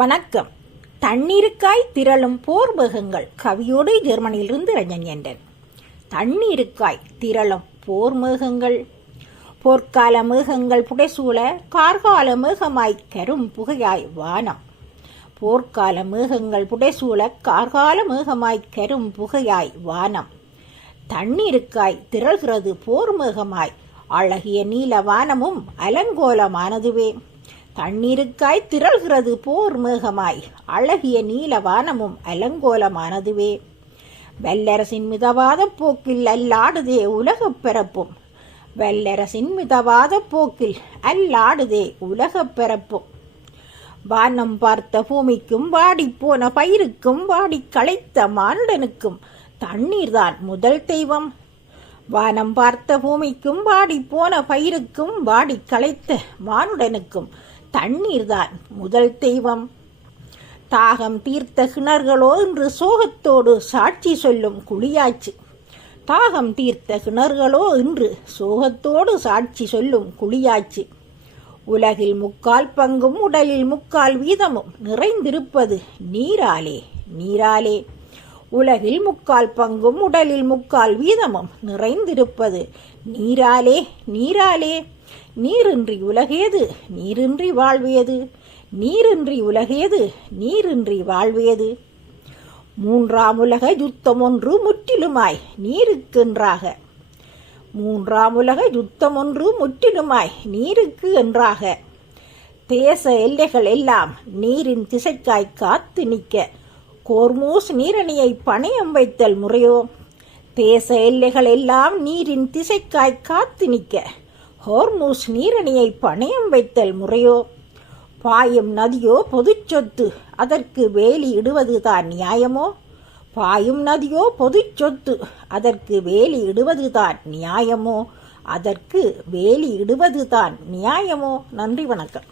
வணக்கம். தண்ணீருக்காய் திரளும் போர் மேகங்கள். கவியோடு ஜெர்மனியிலிருந்து ரஞ்சன்யண்டன். தண்ணீருக்காய் திரளும் போர் மேகங்கள், போர்க்கால மேகங்கள் புடைசூழ கார்கால மேகமாய் கரும் புகையாய் வானம். போர்க்கால மேகங்கள் புடைசூழ கார்கால மேகமாய் கரும் புகையாய் வானம். தண்ணீருக்காய் திரள்கிறது போர் மேகமாய் அழகிய நீல வானமும் அலங்கோலமானதுவே. தண்ணீருக்காய் திரள்கிறது போர் மேகமாய் அழகிய நீல வானமும் அலங்கோலமானதுவே. வல்லரசின் மிதவாத போக்கில் அல்லாடுதே உலகப் பிறப்பும். வல்லரசின் மிதவாத போக்கில் அல்லாடுதே உலகப் பிறப்பும். வானம் பார்த்த பூமிக்கும் வாடிப்போன பயிருக்கும் வாடி களைத்த மானுடனுக்கும் தண்ணீர்தான் முதல் தெய்வம். வானம் பார்த்த பூமிக்கும் வாடிப்போன பயிருக்கும் வாடி களைத்த மானுடனுக்கும் தண்ணீர்தான் முதல் தெய்வம். தாகம் தீர்த்த கிணறுகளோ இன்று சோகத்தோடு சாட்சி சொல்லும் குழியாச்சு. தாகம் தீர்த்த கிணறுகளோ இன்று சோகத்தோடு சாட்சி சொல்லும் குழியாச்சு. உலகில் 3/4 பங்கும் உடலில் 3/4 வீதமும் நிறைந்திருப்பது நீராலே நீராலே. உலகில் 3/4 பங்கும் உடலில் 3/4 வீதமும் நிறைந்திருப்பது நீராலே நீராலே. நீரின்றி உலகேது நீரின்றி வாழ்வேது. நீரின்றி உலகேது நீரின்றி வாழ்வேது. 3ஆம் உலக யுத்தம் ஒன்று முற்றிலுமாய் நீருக்கென்றாக. 3ஆம் உலக யுத்தம் ஒன்று முற்றிலுமாய் நீருக்கு என்றாக. தேச எல்லைகள் எல்லாம் நீரின் திசைக்காய் காத்து நிற்க ஹோர்மூஸ் நீரணியை பணயம் வைத்தல் முறையோ. தேச எல்லைகள் எல்லாம் நீரின் திசைக்காய் காத்து நிற்க ஹோர்மூஸ் நீரணியை பணயம் வைத்தல் முறையோ. பாயும் நதியோ பொதுச் சொத்து, அதற்கு வேலி இடுவதுதான் நியாயமோ. பாயும் நதியோ பொதுச் சொத்து, அதற்கு வேலி இடுவதுதான் நியாயமோ. அதற்கு வேலி இடுவதுதான் நியாயமோ. நன்றி, வணக்கம்.